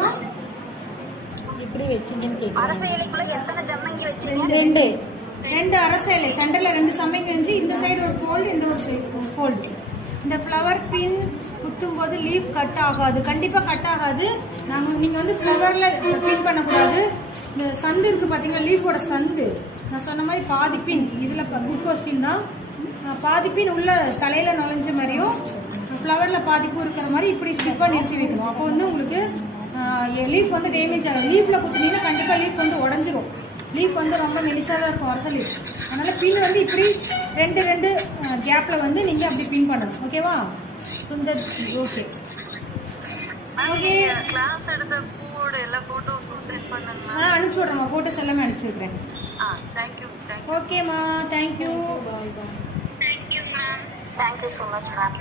சொல்லுமா இப்படி வச்சிங்கன்னு கேட்குறேன். அரசையிலைக்குள்ள எத்தனை ஜம்மங்கி வச்சீங்க? ரெண்டு ரெண்டு அரசையிலை சென்டரில் ரெண்டு சமைக்கு வச்சு இந்த சைடு ஒரு ஃபோல்டு இந்த ஒரு ஃபோல்டு. இந்த ஃப்ளவர் பின் குத்தும் போது லீஃப் கட் ஆகாது, கண்டிப்பாக கட் ஆகாது. நீங்கள் வந்து ஃப்ளவரில் பின் பண்ணக்கூடாது. இந்த சந்து இருக்குது பார்த்தீங்களா, லீஃபோட சந்து, நான் சொன்ன மாதிரி பாதி பின் இதில் குட் கொஸ்டின் தான். பாதி பின் உள்ள தலையில் நுழைஞ்ச மாதிரியும் ஃப்ளவரில் பாதிப்பும் இருக்கிற மாதிரி இப்படி ஸ்டிப்பாக நிறுத்தி வைக்கணும். அப்போ வந்து உங்களுக்கு லீஃப் வந்து டேமேஜ் ஆகும். லீஃபில் குத்துனீங்கன்னா கண்டிப்பாக லீஃப் வந்து உடஞ்சிரும். லீஃப் வந்து ரொம்ப மெலிசாக தான் இருக்கும் அரச லீஃப். அதனால் பின் வந்து இப்படி ரெண்டு ரெண்டு கேப்பில் வந்து நீங்கள் அப்படி பின் பண்ணணும். ஓகேவா சுந்தர்? Okay okay. அனுப்பிச்சி விட்றேம்மா, ஃபோட்டோஸ் எல்லாமே அனுப்பிச்சி விட்றேன். ஓகேம்மா, thank you. Thank you so much, ma'am.